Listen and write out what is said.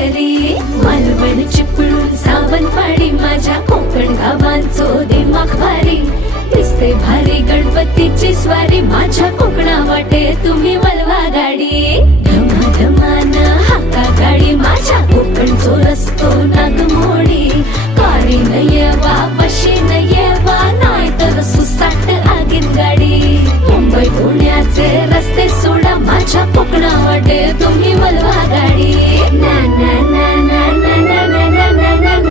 घरी. मालवण चिपळूण सावंतवाडी माझ्या कोकण गावांचो दिमाग भारी. दिसते भारी गणपतीची स्वारी माझ्या कोकणा वाटे तुम्ही